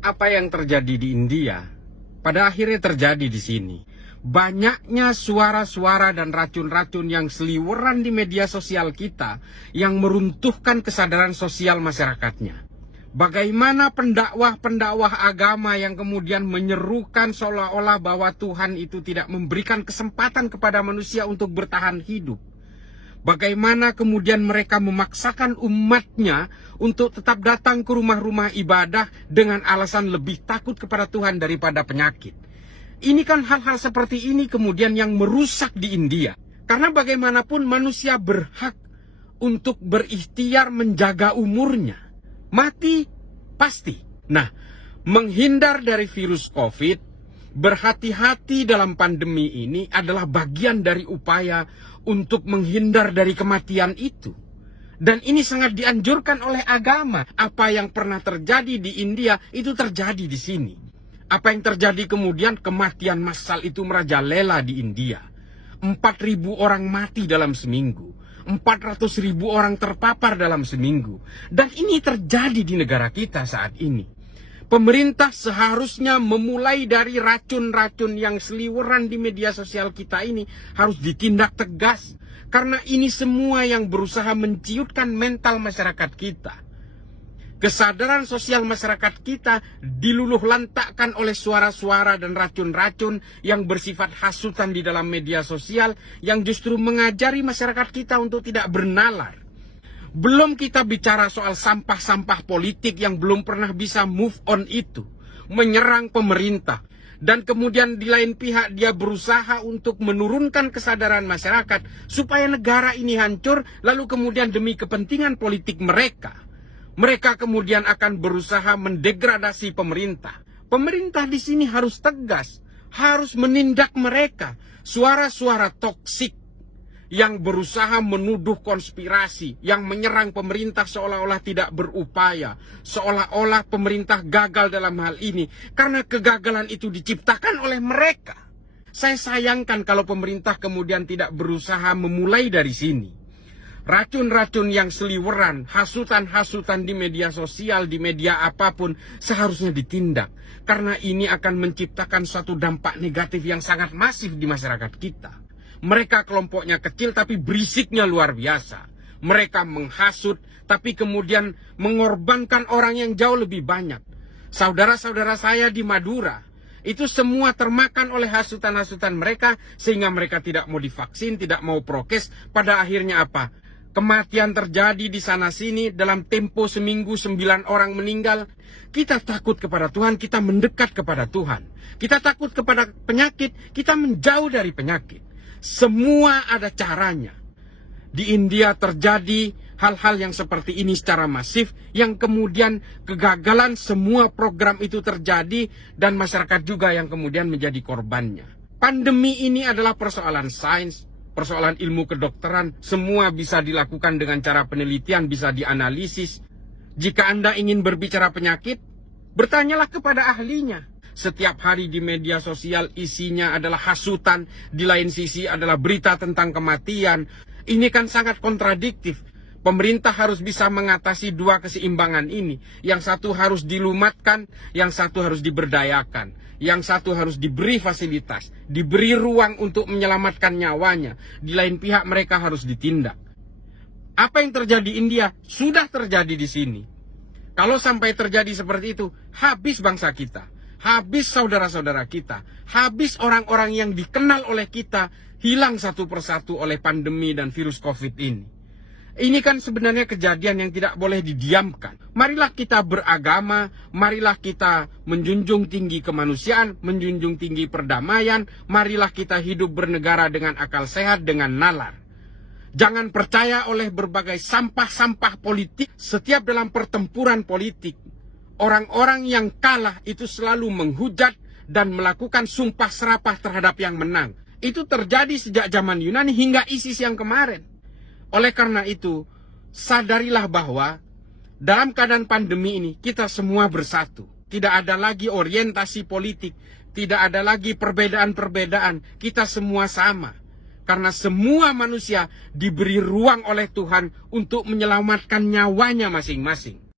Apa yang terjadi di India pada akhirnya terjadi di sini. Banyaknya suara-suara dan racun-racun yang seliweran di media sosial kita yang meruntuhkan kesadaran sosial masyarakatnya. Bagaimana pendakwah-pendakwah agama yang kemudian menyerukan seolah-olah bahwa Tuhan itu tidak memberikan kesempatan kepada manusia untuk bertahan hidup. Bagaimana kemudian mereka memaksakan umatnya untuk tetap datang ke rumah-rumah ibadah dengan alasan lebih takut kepada Tuhan daripada penyakit. Ini kan hal-hal seperti ini kemudian yang merusak di India. Karena bagaimanapun manusia berhak untuk berikhtiar menjaga umurnya. Mati pasti. Nah, menghindar dari virus COVID, berhati-hati dalam pandemi ini adalah bagian dari upaya untuk menghindar dari kematian itu. Dan ini sangat dianjurkan oleh agama. Apa yang pernah terjadi di India itu terjadi di sini. Apa yang terjadi kemudian, kematian massal itu merajalela di India. 4.000 orang mati dalam seminggu. 400.000 orang terpapar dalam seminggu. Dan ini terjadi di negara kita saat ini. Pemerintah seharusnya memulai dari racun-racun yang seliweran di media sosial kita ini harus ditindak tegas. Karena ini semua yang berusaha menciutkan mental masyarakat kita. Kesadaran sosial masyarakat kita diluluh lantakkan oleh suara-suara dan racun-racun yang bersifat hasutan di dalam media sosial yang justru mengajari masyarakat kita untuk tidak bernalar. Belum kita bicara soal sampah-sampah politik yang belum pernah bisa move on itu. Menyerang pemerintah. Dan kemudian di lain pihak dia berusaha untuk menurunkan kesadaran masyarakat supaya negara ini hancur. Lalu kemudian demi kepentingan politik mereka, mereka kemudian akan berusaha mendegradasi pemerintah. Pemerintah di sini harus tegas. Harus menindak mereka. Suara-suara toksik yang berusaha menuduh konspirasi, yang menyerang pemerintah seolah-olah tidak berupaya, seolah-olah pemerintah gagal dalam hal ini, karena kegagalan itu diciptakan oleh mereka. Saya sayangkan kalau pemerintah kemudian tidak berusaha memulai dari sini. Racun-racun yang seliweran, hasutan-hasutan di media sosial, di media apapun, seharusnya ditindak. Karena ini akan menciptakan suatu dampak negatif yang sangat masif di masyarakat kita. Mereka kelompoknya kecil tapi berisiknya luar biasa. Mereka menghasut tapi kemudian mengorbankan orang yang jauh lebih banyak. Saudara-saudara saya di Madura, itu semua termakan oleh hasutan-hasutan mereka sehingga mereka tidak mau divaksin, tidak mau prokes. Pada akhirnya apa? Kematian terjadi di sana-sini dalam tempo seminggu 9 orang meninggal. Kita takut kepada Tuhan, kita mendekat kepada Tuhan. Kita takut kepada penyakit, kita menjauh dari penyakit. Semua ada caranya. Di India terjadi hal-hal yang seperti ini secara masif, yang kemudian kegagalan semua program itu terjadi dan masyarakat juga yang kemudian menjadi korbannya. Pandemi ini adalah persoalan sains, persoalan ilmu kedokteran, semua bisa dilakukan dengan cara penelitian, bisa dianalisis. Jika Anda ingin berbicara penyakit, bertanyalah kepada ahlinya. Setiap hari di media sosial isinya adalah hasutan, di lain sisi adalah berita tentang kematian. Ini kan sangat kontradiktif. Pemerintah harus bisa mengatasi dua keseimbangan ini. Yang satu harus dilumatkan, yang satu harus diberdayakan. Yang satu harus diberi fasilitas, diberi ruang untuk menyelamatkan nyawanya. Di lain pihak mereka harus ditindak. Apa yang terjadi di India sudah terjadi di sini. Kalau sampai terjadi seperti itu, habis bangsa kita. Habis saudara-saudara kita, habis orang-orang yang dikenal oleh kita, hilang satu persatu oleh pandemi dan virus COVID ini. Ini kan sebenarnya kejadian yang tidak boleh didiamkan. Marilah kita beragama, marilah kita menjunjung tinggi kemanusiaan, menjunjung tinggi perdamaian, marilah kita hidup bernegara dengan akal sehat, dengan nalar. Jangan percaya oleh berbagai sampah-sampah politik. Setiap dalam pertempuran politik, orang-orang yang kalah itu selalu menghujat dan melakukan sumpah serapah terhadap yang menang. Itu terjadi sejak zaman Yunani hingga ISIS yang kemarin. Oleh karena itu, sadarilah bahwa dalam keadaan pandemi ini kita semua bersatu. Tidak ada lagi orientasi politik, tidak ada lagi perbedaan-perbedaan. Kita semua sama. Karena semua manusia diberi ruang oleh Tuhan untuk menyelamatkan nyawanya masing-masing.